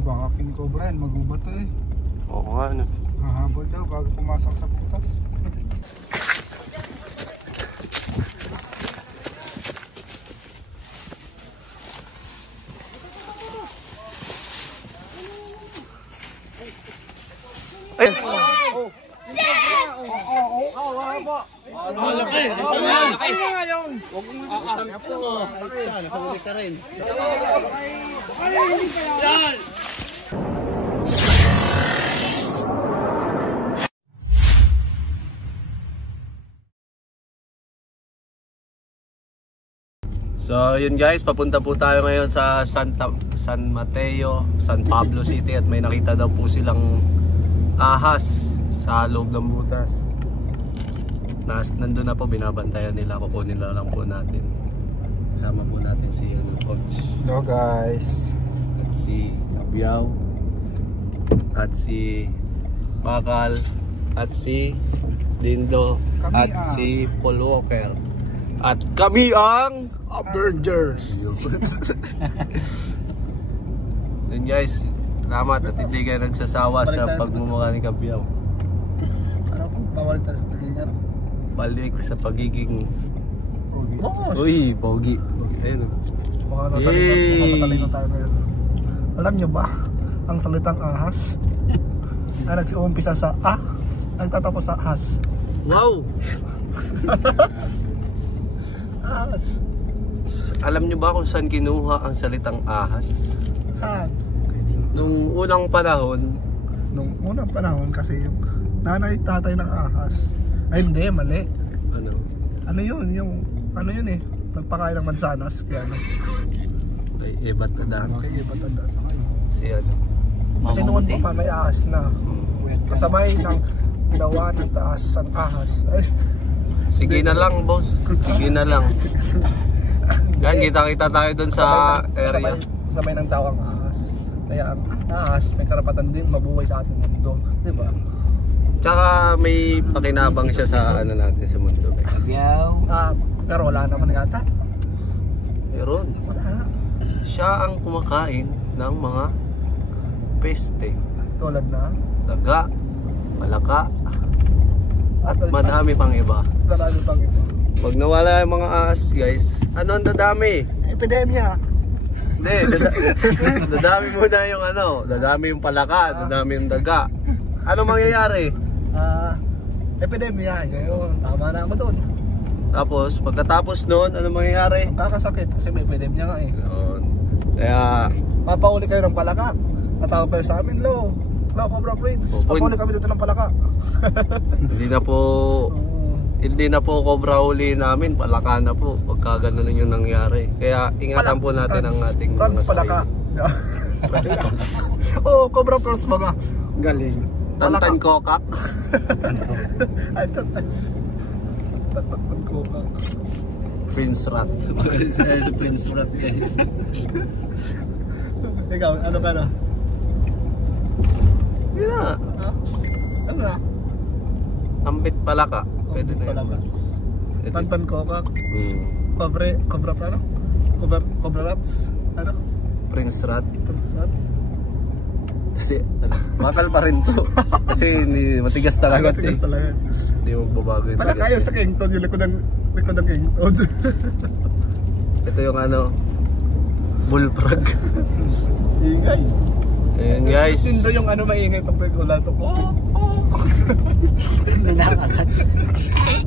baka king cobra yan, magubat to eh. Oo nga, ano. Hahabol daw bago pumasok sa putas. Ay! So yun guys, papunta po tayo ngayon sa San Mateo, San Pablo City at may nakita daw po silang ahas sa loob ng butas. Nandun na po, binabantayan nila, kukunin lang po natin. Kasama po natin si Coach. Hello guys. At si Abiyaw. At si Bakal. At si Lindo. At si Paul Walker. At kami ang Avengers. Yun guys, salamat at hindi kayo nagsasawa sa pagmumukha ni Kabiyaw. Ano kung bawal tayo sa pagiging Balik sa pagiging boss. Uy, pogi. Ayun. Makatalino tayo ngayon. Alam nyo ba, ang salitang ahas ay nagsiumpisa sa A, nagtatapos sa ahas. Wow! Ahas. Alam nyo ba kung saan kinuha ang salitang ahas? Saan? Nung unang panahon. Nung unang panahon kasi yung nanay tatay ng ahas. Ay hindi, mali. Ano? Ano yun? Ano yun eh? Nagpakain ng mansanas. Kaya ano? Kay Ebat na dami. Kaya iba tanda sa kayo. Si ano? Kasi noon pa may ahas na. Kasabay ng ginawa ng taas ang ahas. Ay. Sige na lang boss. Sige na lang. Yan, kita-kita tayo dun sa area. Kasabay ng tao ang ahas. Kaya ang ahas may karapatan din mabuhay sa ating mundo. Diba? Tsaka may pakinabang siya sa ano natin sa mundo. Pero wala naman yata. Meron. Wala. Siya ang kumakain ng mga peste. Tulad na Daga, palaka, at madami pang iba. marami pang iba. Pag nawala yung mga ahas guys, ano ang dadami? Epidemya. Hindi, dadami muna yung ano, dadami yung palaka, dadami yung daga. Ano mangyayari? Epidemya. Ngayon, tama na ako doon. Tapos, pagkatapos nun, ano mangyayari? Kakasakit kasi may epidemya nga eh. Yun. Kaya, Papauli kayo ng palaka. Natawag kayo sa amin, Lo Cobra Breeds. Papauli kami dito ng palaka. hindi na po cobra huli namin, palaka na po. Pagka ganun yung nangyari. Kaya, ingatan po natin ang ating mga palaka. Oo, Cobra Prawns mga. Galing. Tantan kokak. Ay, tantan kokak. Prince Rat. Si Prince Rat guys. Ikaw, ano ka na? Yun na. Ano na? Ambit palaka. Pwede na yun. Tantan kokak. Cobra ano? Cobra Rats. Ano? Prince Rat. Prince Rats. Kasi bakal pa rin to. Kasi matigas talaga. Matigas talaga. Hindi mo babago yung pala kayo sa Kington, yung likod ng Kington. Ito yung ano, bullfrog. Ingay. Ayan guys. Lindo yung ano maingay pag nag-ulan to.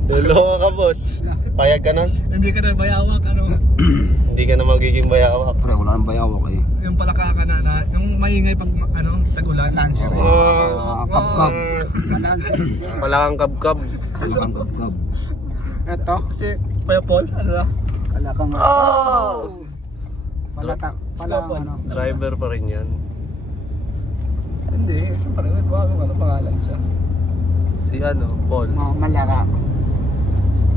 Luloko ka boss. Payag ka nun? Hindi ka na bayawak ano. Hindi ka na magiging bayawak. Pre, wala nang bayawak eh. Yung palaka ka na, yung maingay pag ano, tag-ulan. Lancer. Kap-kap. Palakang kabkab. Kalakang kap-kap. Ito, si Kuya Paul, ano na? Kalakang Palata. Ano? Driver pa rin yan. Hindi, siyempre may pangalan siya. Si ano, Paul. Malaka.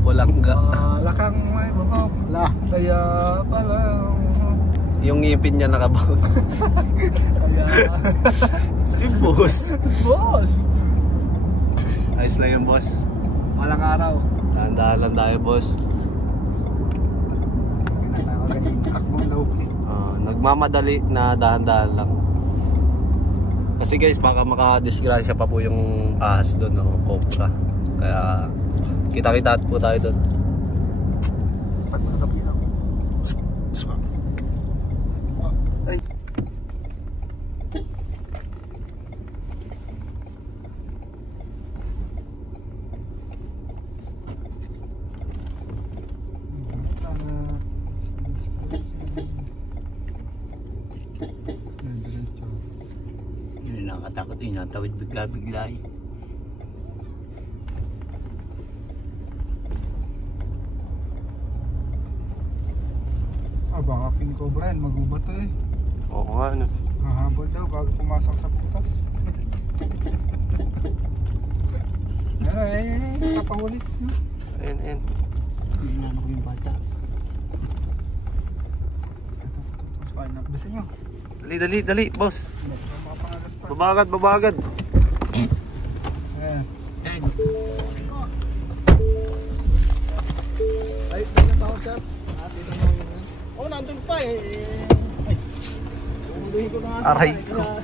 Pulangga. Lakang may babak. Kaya pala. Yung ngipin niya nakabaw. Kaya. Si boss. Boss. Ayos lang yung boss. Walang araw. Dahan-dahan lang tayo boss. Nagmamadali na dahan-dahan lang. Kasi guys, baka makadisgrasya pa po yung ahas doon, no? Cobra. Kaya kita-kita po tayo doon. Ay. Hindi nakatakot eh, natawid bigla-bigla eh. Baka king cobra yan, magubat to eh. Oo nga, no? Mahabol daw bago pumasok sa putas. Kapahulit. Ayan. Hindi na ako yung bata. Bisa nyo. Dali, boss. Babagad. Ayan. Ayan. Ay, ganyan tao sir. Dito mo yun. Oh, nandun pa eh. Ay. Umulihin ko na nga. Aray ko. Tara.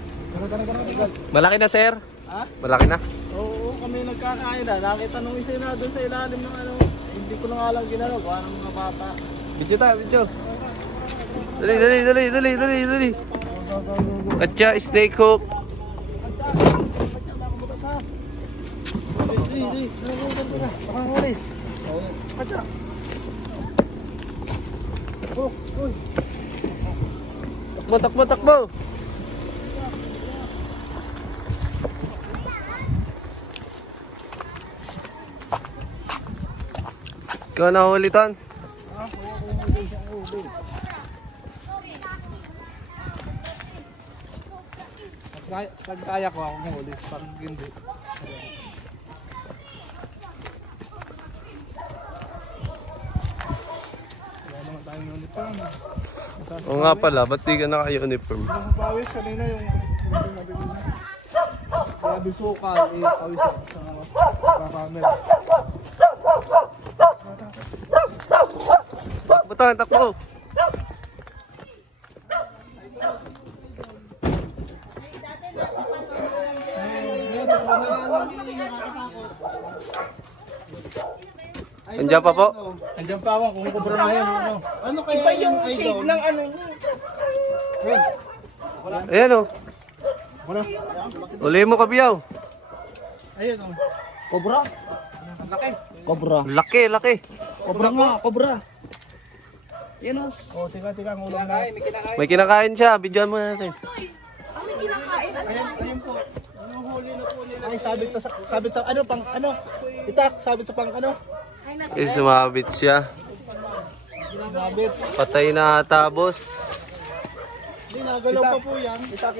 Malaki na, sir? Ha? Malaki na? Oo, kami nagkakain na. Nakita nung isa na doon sa ilalim ng ano. Hindi ko na nga lang ginagawa. Gawa ng mga bata. Video. Dali. Atcha, snake hook. Di. Pakanguli. Atcha. Uy. Takbo. Ikaw na ulitan. Pag kaya ko ako mahuli, pag hindi. Wala naman tayong uniform. Oo nga pala, ba't di ka naka-uniform? Ang pawis kanina yung grabe sukal, pawis sa camera. Takbo. Andiyan pa po? Andiyan pa ako kung kubra na yan. Ano kaya iba yung shade ng ano niya? Ayan o. Uli mo, Kabiyaw. Ayun o. Cobra? Laki. Cobra. Laki. Cobra. Yan o. O, tika ang ulo na. May kinakain siya, videoan mo natin. Ayun po. Anong huli na po nila? Ay, sabit sa ano pang ano? Itak, sabit sa pang ano? Sumabit siya. Sabit. Patay na ata, boss. Hindi, nagalaw pa po yan. Itak.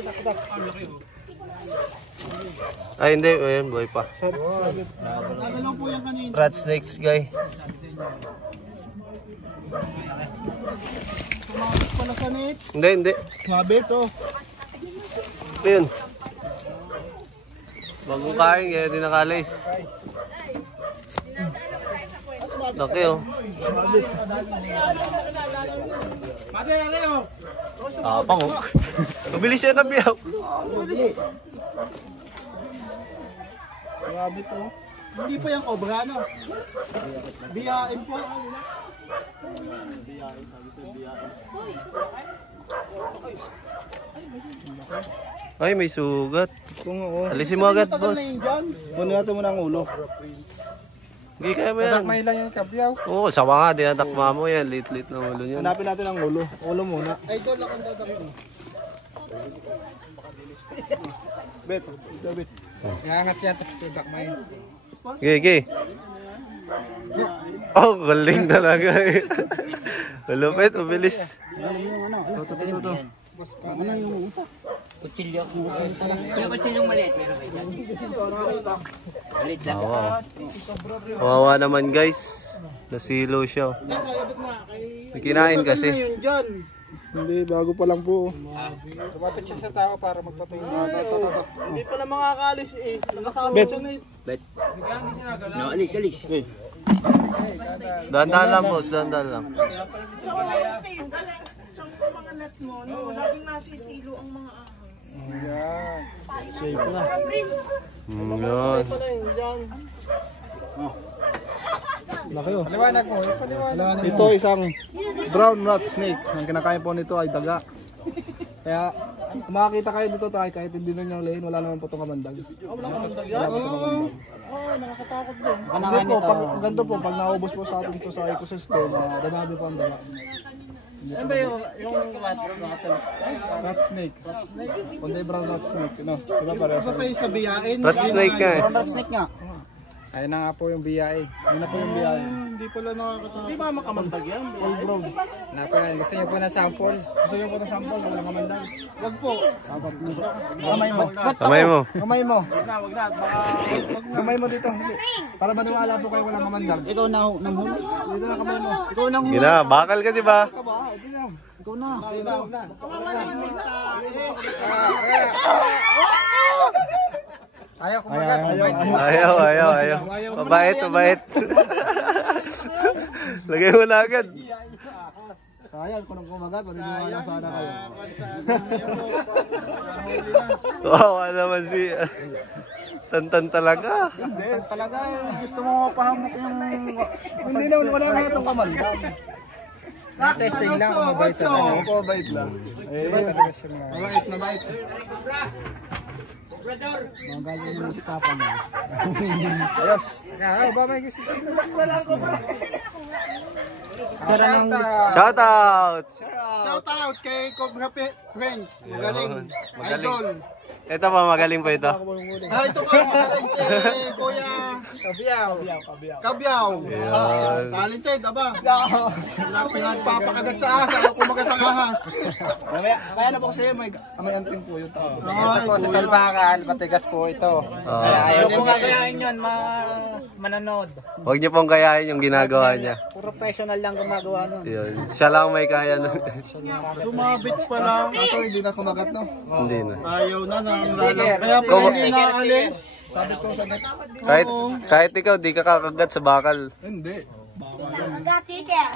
Ay, hindi. Ayan, buhay pa. Sabit. Nagalaw po yan kanina. Rat snakes, guy. Sumabit pala sa net. Hindi. Sabit, oh. Ayun. Bagong kain, kaya di nakalis. Laki, oh. Sabit. Tapang, oh. Mabilis siya, Kabiyaw. Sabit, oh. Hindi po yung cobra, no? BAM po. Ay, may sugat. Oo. Alisin mo agad, boss. Muna natin muna ang ulo. Hindi kaya mo yan. Takmay lang yan, Kabiyaw. Oo, sawa nga. Dinatakma mo yan. Lit na ulo niyan. Hanapin natin ang ulo. Ulo muna. Ay, doon lang ang dadapin. Bet. Iangat yan, tapos takmay. Okay. Oh, galing talaga eh. Malupit, mabilis. Ito. Ano yung uta? Kutsilyo. Yung kutsilyong maliit. Meron ba dyan? Maliit lang. Kawawa naman, guys. Nasilo siya. May kinain kasi. Hindi, bago pa lang po. Lumapit siya sa tao para magpapahinga. Hindi pa na makakalis eh. Nakasama siya na eh. Bet. No, alis. Dahan-dahan lang, boss. Dahan-dahan lang. Tsaka lang sa'yo, galing. Tsaka mga net mo, no? Laging nasisilo ang mga ahas. Ayan. Yun. Laki oh. Paliwanag mo. Ito isang brown rat snake. Ang kinakain po nito ay daga. Kaya kung makakita kayo dito tayo, kahit hindi na niyang layin, wala naman po itong kamandag. Wala kamandag yan? Oo, nakakatakot din. Hindi po, ganito po, pag naubos po sa atin ito sa ecosystem, danado po ang daga. Ano ba yung rat snake? Kundi brown rat snake. Diba pareho? Ano pa yung sa biyain? Rat snake nga eh. Rat snake nga. Ayun na nga po yung biyae. Ayun na po yung biyae. Hindi pala nakakatakot. Hindi ba makamandag yan? All brown. Gusto niyo po na sample? Gusto niyo po na sample? Wala kamandag. Wag po. Kamay mo. Kamay mo. Kamay mo. Wag na. Kamay mo dito. Para maniwala po kayo walang kamandag. Ikaw na nanghuli. Dito na kamay mo. Ikaw nanghuli. Gina, bakal ka diba? Ikaw na. Ikaw na. Ayaw kumagat. Ayaw. Mabait. Lagay mo na agad. Sayang kung kumagat, maniniwala sana kayo. Wow, naman si Tantan talaga. Hindi, talaga gusto mo mapahamok yung... Hindi naman, wala nga itong kamandag. Testing lang kung mabait na. Oo, mabait lang. Mabait na bait. Magaling yung iskapan niya. Ayos. Ba may gusto? Shout out! Shout out kay Cobra Friends. Magaling. Idol. Ito pa, magaling pa ito. Ito pa, magaling si Kuya Kabyaw. Talented, aba. Pinagpapakagat sa ahas. Ako kumagat ang ahas. Kaya na po kasi may anting po yung tao. Ito po si Talbakal, matigas po ito. Ayaw ko nga kayain yun, mananood. Huwag niyo pong kayain yung ginagawa niya. Professional lang gumagawa nun. Yun. Siya lang may kaya nun. Sumabit pa lang. Kaso hindi na kumagat, no? Hindi na. Ayaw na. Kaya po hindi naalis. Sabi ko sa net. Kahit ikaw, di ka kakagat sa bakal. Hindi. Sticker.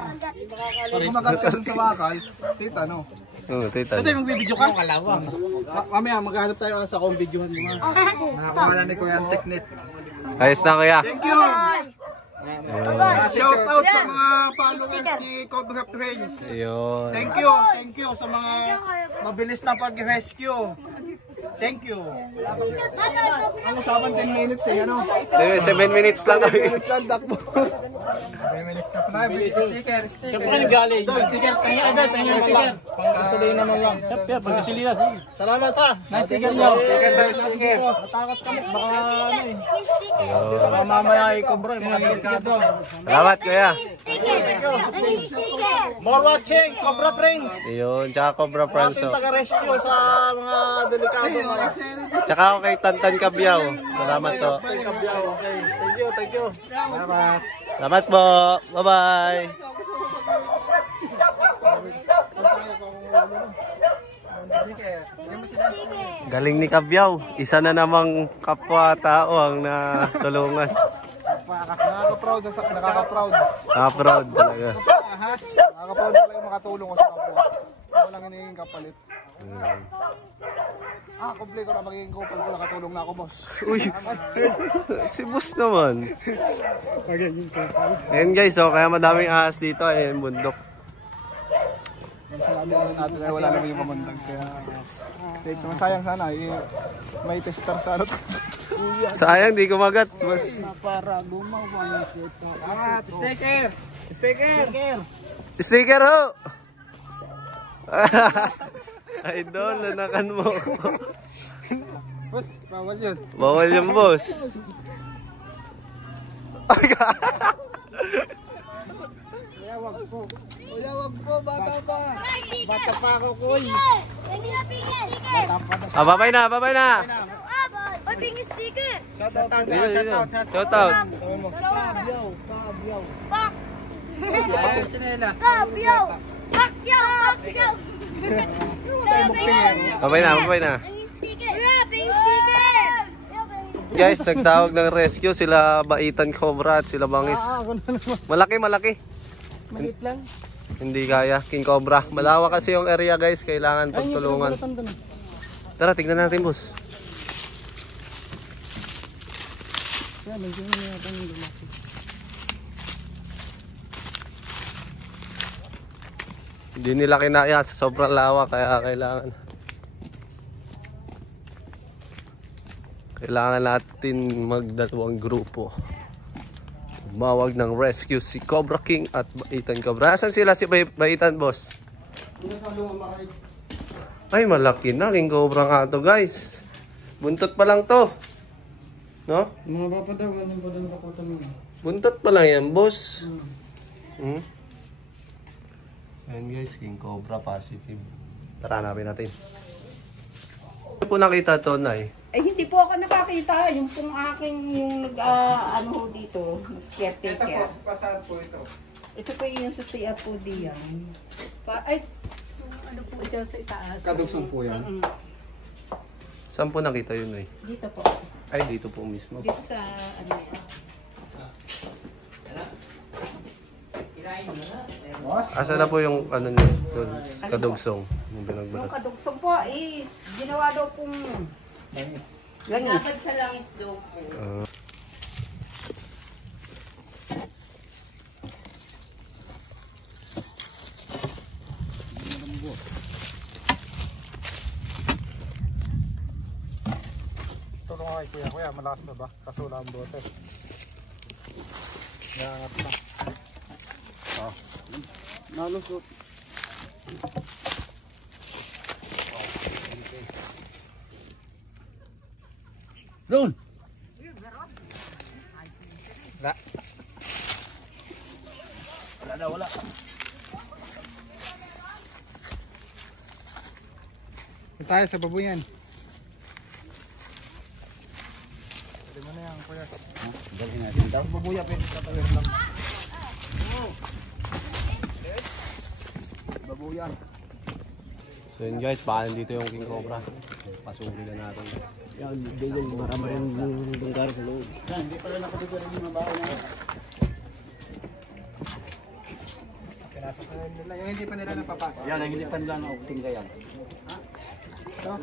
Pag kumagat ka dun sa bakal, tita, no? Oo, tita. Ito yung magbibideo ka? Kalawang. Mamaya, maghanap tayo sa kung videohan mo nga. Nakakawala ni Kuya ang technique. Ayos na kuya. Thank you! Shout out sa mga followers ni Cobra Friends. Ayun. Thank you sa mga mabilis na pag-rescue. Thank you. Ang usapan 10 minutes eh, ano? 7 minutes lang kami. 10 minutes lang, dakbo. 10 minutes na pala. Sticker. Saan pa galing? Sticker. Sticker. Pangkasulina naman lang. Pagkasilina. Salamat ha. Nice sticker nyo. Sticker. Natakot kami. Baka ano eh. Baka mamaya i-cobra. Salamat kuya. More watching, Cobra Friends. Ayun, tsaka Cobra Friends. Ating taga-rescue sa mga delikado. Tsaka ako kay Tantan Kabyaw. Salamat po. Okay. Thank you. Salamat. Salamat po. Bye-bye. Galing ni Kabyaw. Isa na namang kapwa-tao ang natulungan. Nakaka-proud. Nakaka-proud talaga. Ahas. Nakaka-proud talaga makatulong ko sa kapwa. Walang hinihinging kapalit. Kompleto na magiging kupal ko. Nakatulong na ako, boss. Uy, si boss naman. Ayan guys, so kaya madaming ahas dito. Ayan, bundok. Sabi natin ay wala naman yung kamandag. Kaya sayang sana. May tester sa ano. Sayang, di kumagat. Boss. Para gumawa ng sito. Sticker! Sticker ho! Idol, lanakan mo. Boss, bawal yun. Bawal yung boss. Kuya, wag po, bata pa. Bata pa ako, kuy. Babay na. Ping sticker. Shout out. Babay na. Guys, nagtawag ng rescue sila Baitan Cobra at sila Bangis. Malaki. Maliit lang. Hindi kaya, King Cobra. Malawak kasi yung area guys, kailangan pagtulungan. Tara, tignan natin boss. Hindi nila kinaya sa sobrang lawak kaya kailangan natin magdalawang grupo. Mawag ng rescue si Cobra King at Baitan Cobra. Asan sila si Baitan, boss? Ay, malaki na. King Cobra nga to, guys. Buntot pa lang to. No? Mga papa daw, anong ba daw nakutan mo? Buntot pa lang yan, boss. Ayan guys, King Cobra positive. Tara, hanapin natin. Ano po nakita to, Nay? Eh, hindi po ako nakakita. Yung pong aking, yung ano ho dito, caretaker. Pasaan po ito? Ito po yung sa CR po diyan. Ay, ano po dyan sa itaas. Kadugsong po yan? Saan po nakita yun, Nay? Dito po. Ay, dito po mismo. Dito sa, ano yan. Asa na po yung ano niyo doon, kadugsong, yung Yung binagbalat. kadugsong po is, ginawa daw pong langis. Nabad sa langis daw po. Tulong kay kuya. Kuya, malakas na ba? Kaso wala ang bote. Nangangat na. Nalusot. Ron! Wala. Wala na, wala. Ito tayo sa babuyan. Pwede mo na yan, kuya. Dali natin daw. Babuya, pwede katawin lang. Babuyan. So yun guys, baka nandito yung King Cobra. Pasukin na natin. Yan, bigyan marami yung bungkar sa loob. Hindi pala nakalimutan yung mga baon na. Pinasok na nila. Yung hindi pa nila napapasok. Yan, ang ilipan lang ang opting kaya. Ito?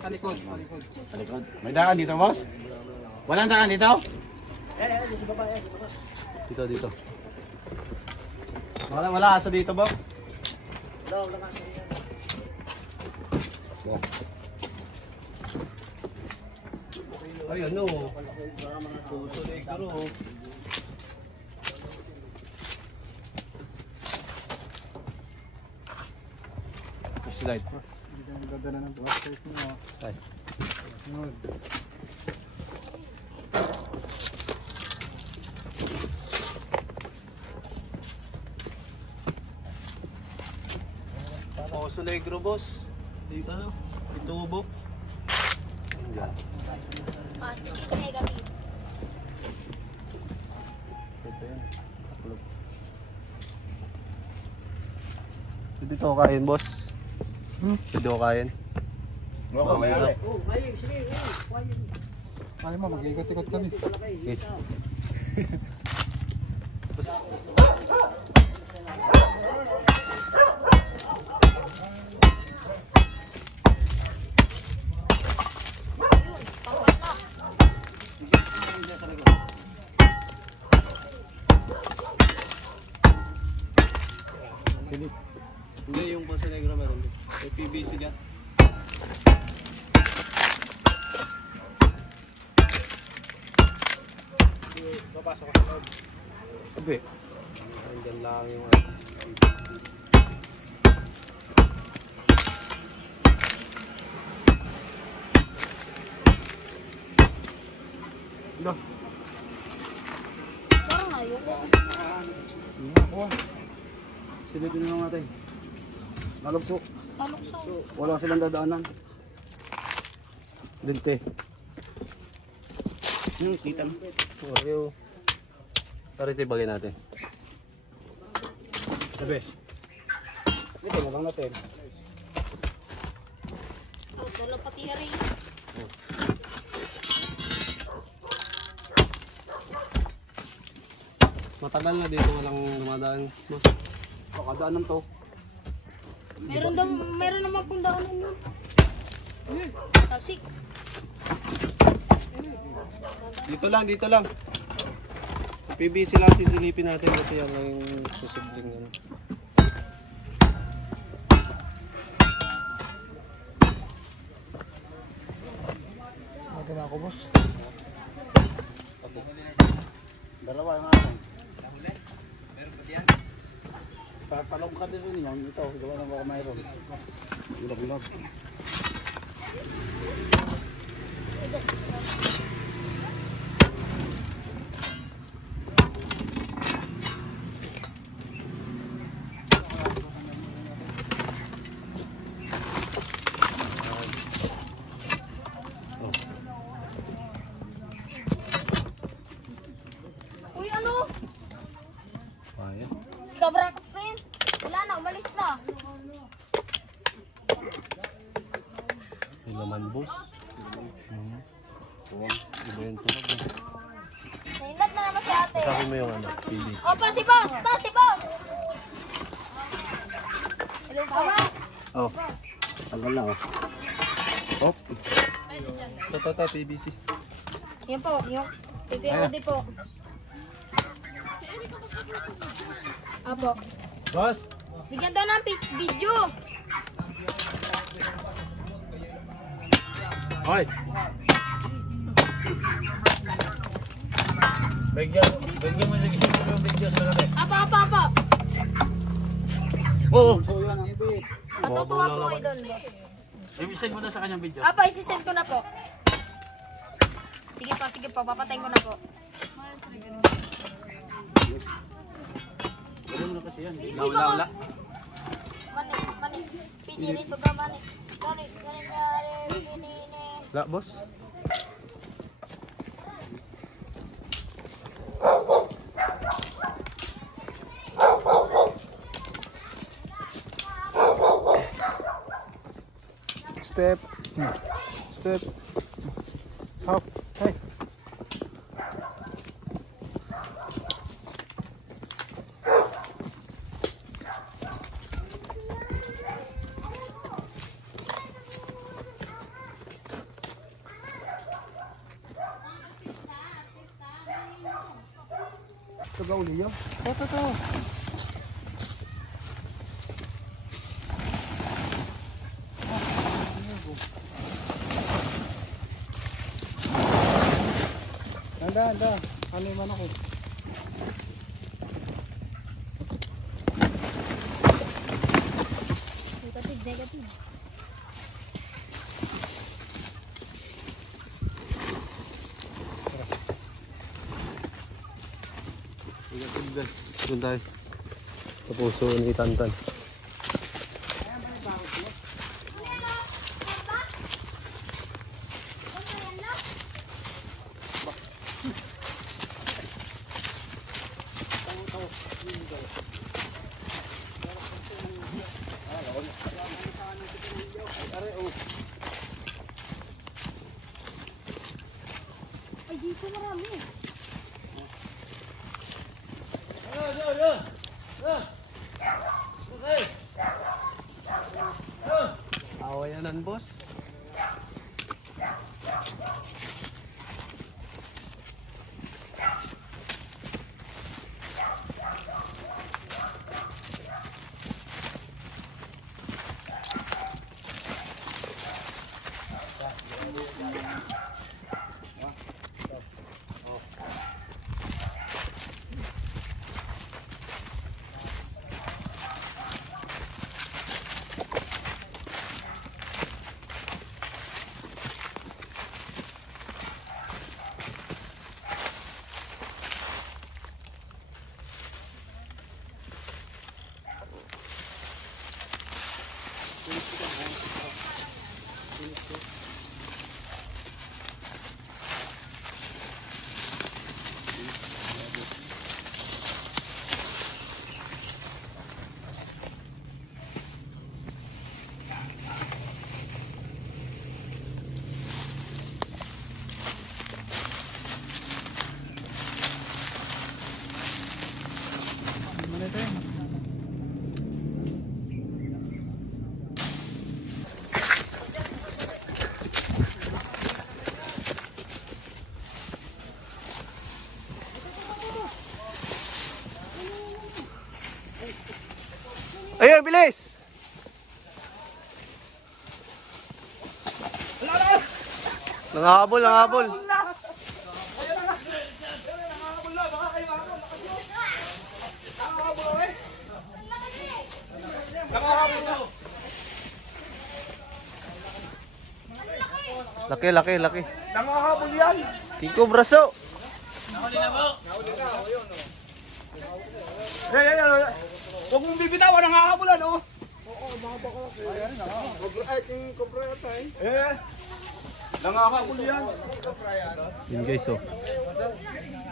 Sa likod. Sa likod. Talikod. May daan dito, boss? Walang daan dito? Dito. Wala asa dito, boss. Ay, ano? Puso negro. Push light. Ang ganda na ng buhat. Ay. Puso negro, boss. Dito ano? Itubo. Diyan. Ito yan. Pwede ito kain, boss. Pwede ko kain. Ay mo, mag-ikot-ikot kami. Okay. Hindi, yung Puso Negro meron din. May PVC dyan. Papasok ka sa loob. Sabi. Hanggang lang yung Parang ayoko. Silipin na lang natin. Malugso. Malukso. Wala silang dadaanan. dente. Kita mo. Ayaw. Parito ibagay natin. Sabi. Ito na lang natin. Oh, dala pati hari. Matagal na dito walang dumadaan. Pakadaanan to. Meron naman pong daanan yun. Tasik. Dito lang, dito lang. PVC lang sisilipin natin kasi yan yung susubling yan. Maganda ako, boss. Dalawa yung ano. Tatalong ka din rin yan. Ito, gawa ng baka mayroon. Ilag-ilag. Uy, ano? Ayan. Si Cabra ka, friends. Wala na, umalis na. May laman, boss. Iba yung tunog. Nainat na naman si ate. Sabi mo yung ano, PVC. Opa, si boss! Si boss! Hello po. Oh. Tagal na oh. Oh. Ito, PVC. Yan po, yung PPOD po. Apo. Boss! Bigyan daw ng video. Hoy! Bigyan mo nag-isip mo yung video sa malaki. Apa. Oo! Matutuwa po kayo doon, boss. I-send mo na sa kanyang video. Apa, isi-send ko na po. Sige po, papatayin ko na po. Wala mo na kasi yan. Wala. Mani, pinili to ka, mani. Pinili. Wala, boss. Step. Step. Hop. Hey. Ito ba uli yun? Ito. Handa. Ano yung man ako? Negative. Doon tayo. Sa puso ni Tantan. Ay, dito marami. Awayanan, boss. Nangahabol, nangahabol. Laki, laki, laki. Nangahabol yan. Kiko braso. Huwag mong bibitawan, nangahabolan, oh. Oo, mga bakla. Ay, king cobra yata eh. Nangahabol yan. Yun guys, oh.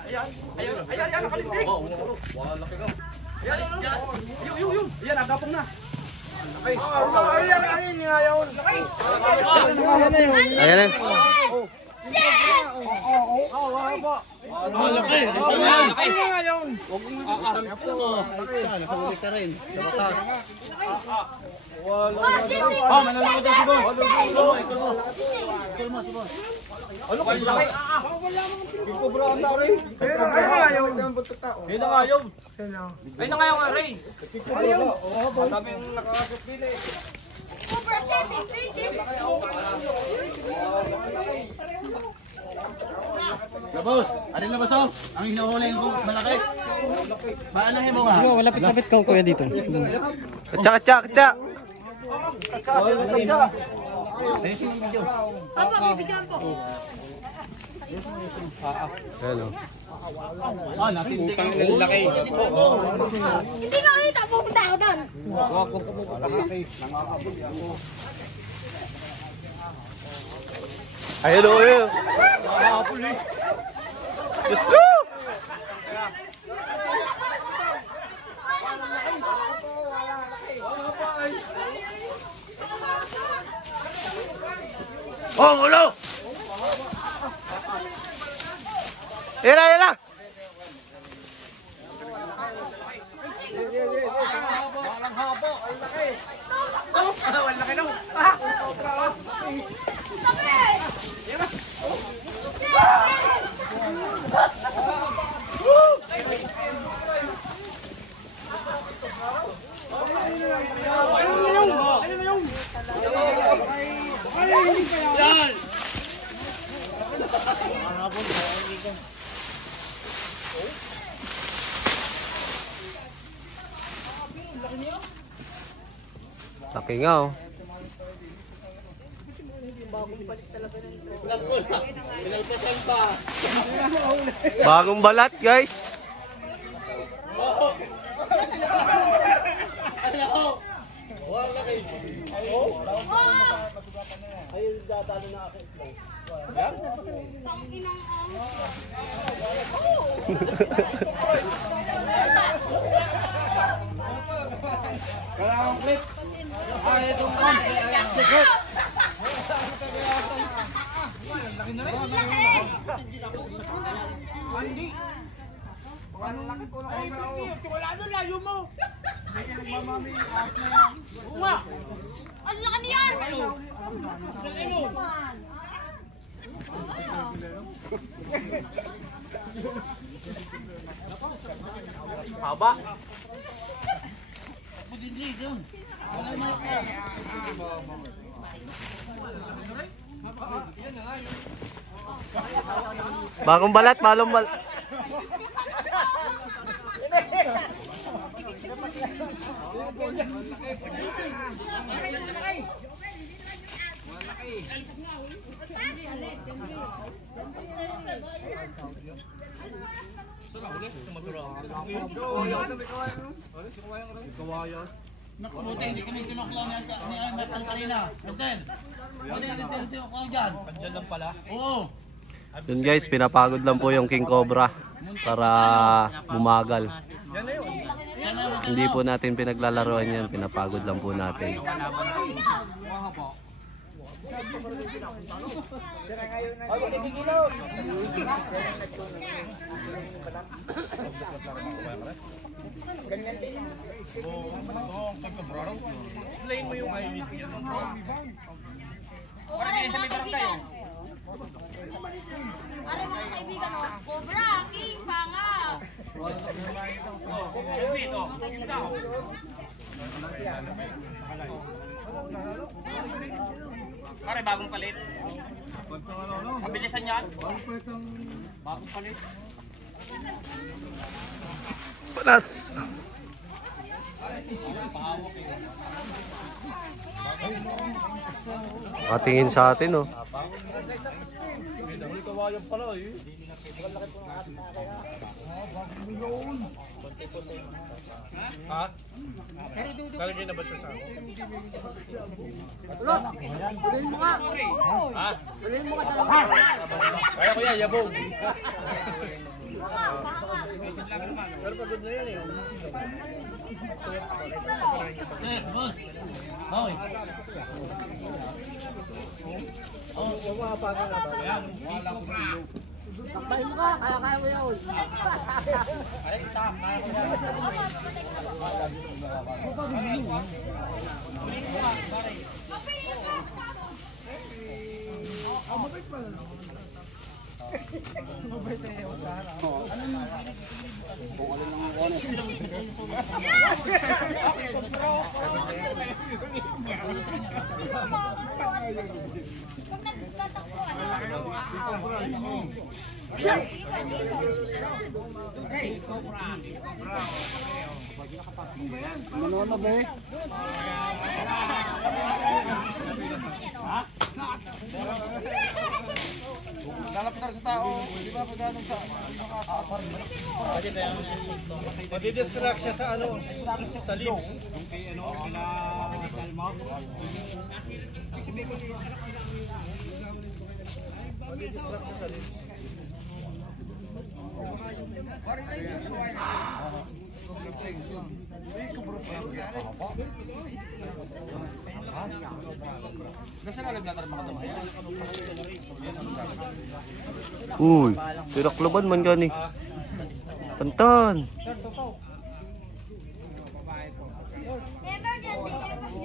Ayan, nakalindig. Wala laki ka. Yun. Ayan, agapong na. Ayan, ayaw. Ayan eh. Boss, ano na ba so? Ang hinuhuli ko malaki. Maanahin mo nga. Wala lapit ka kuya dito. Katsa, katsa, katsa. Papa, bibigyan po. Hello. Ah, natindi kang laki. Hindi ka kita, pupunta ako doon. Ay, hello, hello. Let's go! Oh, hello! Era, era! Laki nga, oh. Bagong balat, guys. Ang laki niyan! Haba. Bagong balat, malong balat. Buti, hindi kami kinuklaw ni Marcel kanina. Marcel, buti natin tinuklaw dyan. Andyan lang pala? Oo. Yun guys, pinapagod lang po yung King Cobra para bumagal. Hindi po natin pinaglalaroan yan, pinapagod lang po natin. Ano mga kaibigan, oh? Cobra, King, Kanga. Pare, bagong palit. Bilisan yan. Bagong palit. Palas! Patingin sa atin, oh. Ha? Lalagay na ba siya sa ako? Ha? Kaya ko yan, yabog. Pero pagod na yan eh. Boss! Hoy! Takbahin mo ka, kaya mo yun. Kung nagtatakbo, ano? Ano ba eh? Lalapit na sa tao. Di ba pagdanong sa... Madidistract siya sa ano? Sa lips. Yung kay ano? Kila... Madidistract siya sa lips. Uy, tiraklaban man gani. Tantan. Emergency, emergency.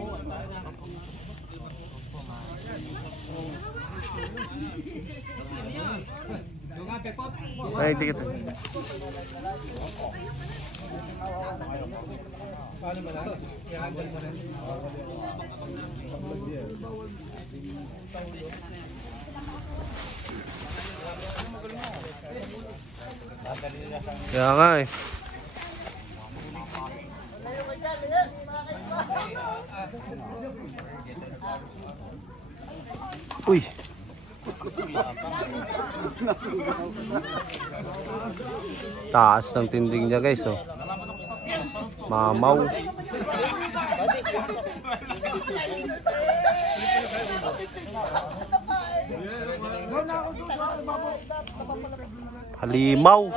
Ay, dikit. Kaya nga eh. Uy. Taas ng tinding niya guys, oh. Mamaw. Halimaw.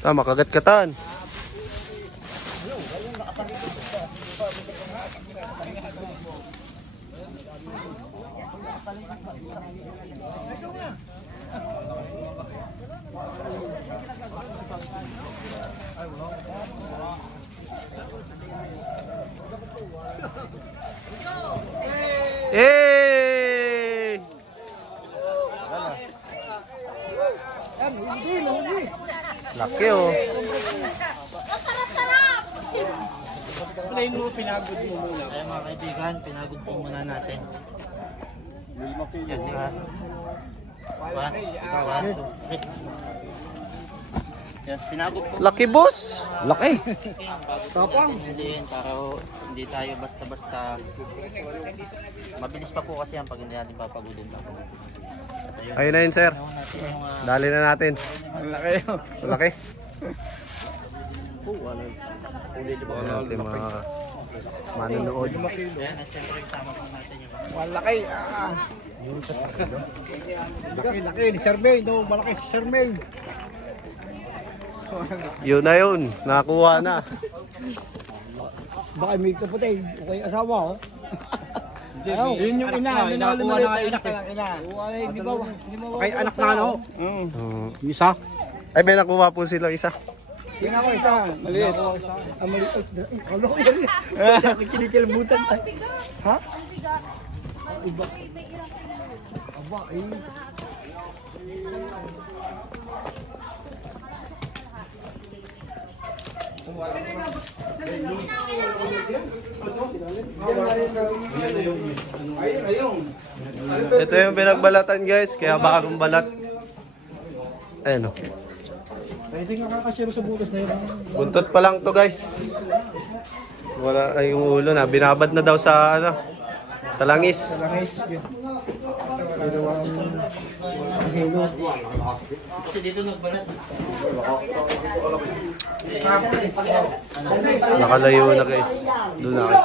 Tama, kagat-katan. Eh! Laki oh. Masarap-sarap! Explain mo, pinagod mo muna. Kaya mga kaibigan, pinagod po muna natin. Yan ha. Yan, pinagod po. Laki boss. Laki. Tapang. Para hindi tayo basta-basta. Mabilis pa po kasi yan pag hindi natin papagodin lang. Ayun na yun sir. Dali na natin. Laki. Laki. Wala natin mga manonood. Yan, at syempre sama po natin yung mga Malaki. Laki ni Charmaine. No, malaki si Charmaine. Yun na yun. Nakuha na. Baka may kapatid. Okay asawa oh. Yun yung ina, minahuli mo rin. Kay anak na ano? Isa? Ay, may nakuha po sila isa. Yun ako isa, maliit. Maliit. Ano ko yan? Kinikilmutan tayo. Ha? Iba. Aba, eh. Ito yung pinagbalatan guys, kaya bagong balat. Ayan o. Pwede nga kakashare sa butas na yun. Buntot pa lang to guys. Wala ay yung ulo na. Binabad na daw sa ano, talangis. Langis. Yun. Kasi dito nagbalat. Nakalayo na guys. Doon na kita.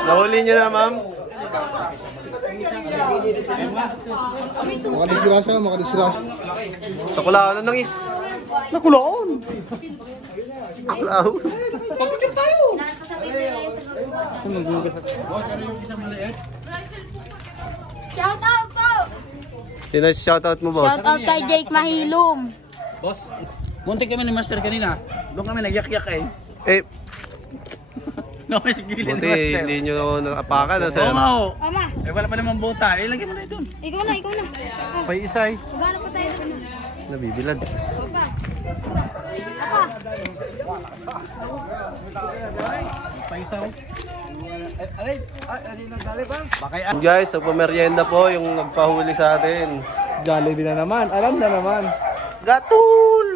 Nahuli nyo na ma'am. Makadisgrasya, makadisgrasya. Sa kulaan na nangis. Nakulaon! Nakulaon. Shout out po! Sino shoutout mo boss? Shout out kay Jake Mahilom. Boss, muntik kami ni Master kanina. Doon kami nagyak-yak eh. Eh, No, may sigilin ni buti Master. hindi nyo nakapakan na sir. Oo nga ho. Ama, Eh wala pa namang buta. Ilagay mo na doon. ikaw na, ikaw na. Oh, Pay isay. gano'n pa tayo doon? Nabibilad. Papa. Papa. Pay isaw. Bakay Guys, nagpameryenda po yung nagpahuli sa atin. Jollibee na naman, alam na naman. Gatul!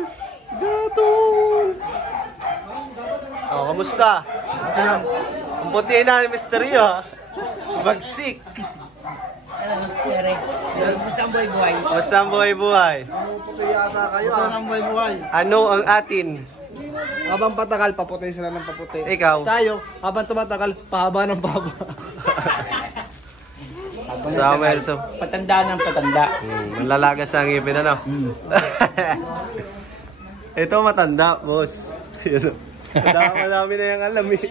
Gatul! Oh, kamusta? Ang puti na ni Mr. Rio, ha? Bagsik. Basta ang buhay-buhay. Puti yata kayo ah. Ang buhay. Ano ang atin? Habang patagal, paputi sila ng paputi. Ikaw? Tayo, habang tumatagal, pahaba ng pahaba. Samuel, so. Patanda ng patanda. Malalagas ang ngipin, ano? Ito matanda, boss. Madami na yung alam, eh.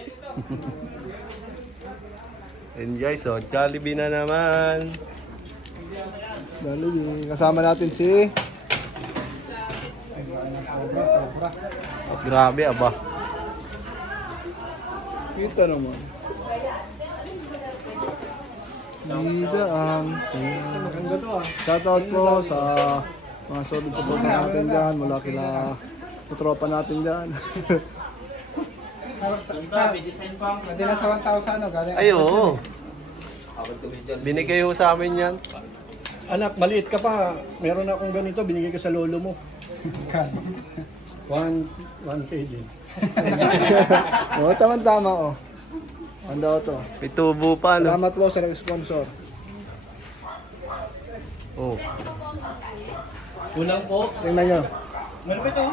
And guys, so, Jollibee na naman. Jollibee, kasama natin si... Sobra. Grabe, aba. Kita naman. Lida ang shoutout po sa mga solid support natin dyan mula kila tutropa natin dyan. Pwede na sa 1,000 no? Ay, oo. Binigay ho sa amin yan. Anak, maliit ka pa. Meron akong ganito, binigay ko sa lolo mo. 1K din. Oo, tama-tama oh. Ano to? May tubo pa, no? Salamat po sa nag-sponsor. Oh. Kulang po. Tingnan nyo. Meron ba ito?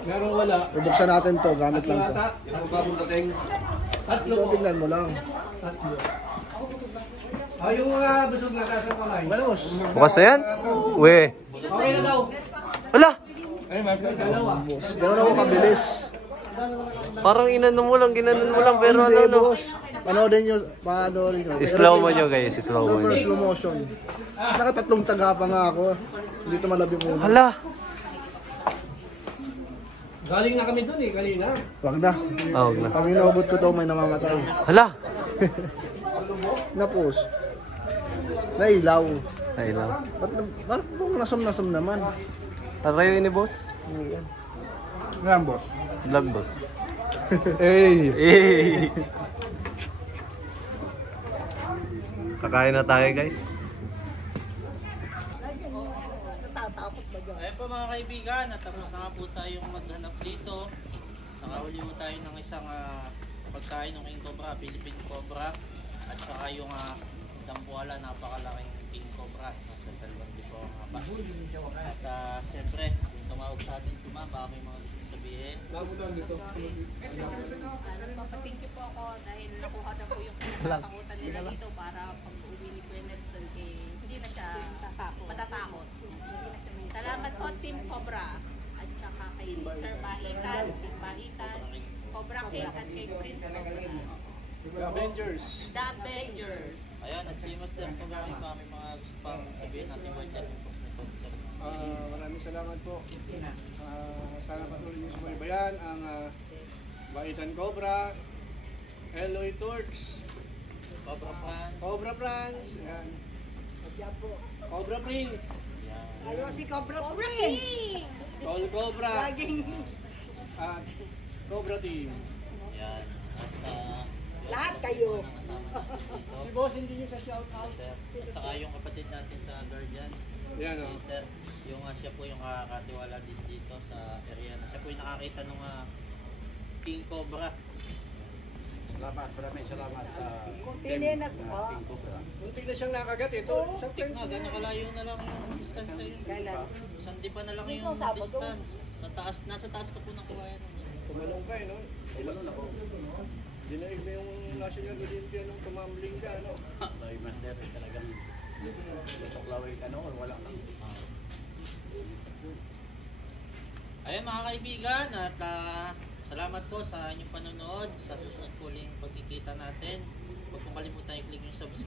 Meron wala. Bubuksan natin to, gamit lang to. Ano ba kung dating? Tatlo Ito, po. tingnan mo lang. Tatlo. Yung mga busog na kasang kamay. Malos. Bukas na yan? We. Okay na daw. Wala! Ay, may dalawa. Ganun ako kabilis. Parang inanon mo lang, ginanon mo lang, pero Hindi, ano, no? boss. Panoodin nyo. Panoodin nyo. Slow mo nyo, guys. Slow mo Super nyo. slow motion. Nakatatlong taga pa nga ako. Hindi tumalab yung ulo. Hala! Galing na kami dun eh, kanina. Wag na. Tawag na. Pag inuubot ko to, may namamatay. Hala! Napos. Nailaw. Ay lang. Ba't bang nasam-nasam naman? Tarayo ini, boss. Ngayon, boss. Vlog, boss. Hey! Eh! Kakain na tayo, guys. Ayan po mga kaibigan, natapos na nga po tayong maghanap dito. Nakahuli mo tayo ng isang pagkain ng King Cobra, Philippine Cobra. At saka yung dampuala, napakalaking King Cobra. Nasa 2,000 ang haba. At siyempre, yung tumawag sa atin si Ma'am, baka may mga gusto sabihin. Thank you po ako dahil nakuha na po yung kinatakutan nila dito para pag uwi ni Kuya Nelson hindi na siya matatakot. Hindi na siya may salamat po Team Cobra at saka kay Sir Bahitan, Team Bahitan, Cobra King at kay Prince Cobra. The Avengers. The Avengers. Ayan, at si Master Cobra King pa, may mga gusto pang sabihin natin ba dyan? Maraming salamat po. Sana patuloy niyo subaybayan ang Bahitan Cobra, Eloy Turks, Cobra Fans. Cobra Plans, yan. Cobra Prince, Ayun si Cobra Prince. Tol Cobra, Laging at Cobra Team. Yan. At lahat kayo. Si Boss hindi niyo sa shout out. Sir, at saka yung kapatid natin sa Guardians. Yan o. Si Sir, yung siya po yung kakatiwala din dito sa area na siya po yung nakakita nung King Cobra. Salamat, maraming salamat sa Kuntinin na to. Muntik na siyang nakagat ito. Sa Tik na, ganyan kalayo na lang yung distance sa yun. Sandi pa na lang yung distance. Nasa taas ka po ng kawayan. tumalong ka eh, no? Tumalong ako. Dinaig na yung National Olympia nung tumambling ka, ano? Ay, Master, talagang tuklawin ka, no? Wala kang ayun mga kaibigan, at salamat po sa inyong panonood sa susunod po uling pagkikita natin. Huwag pong kalimutan i-click yung subscribe.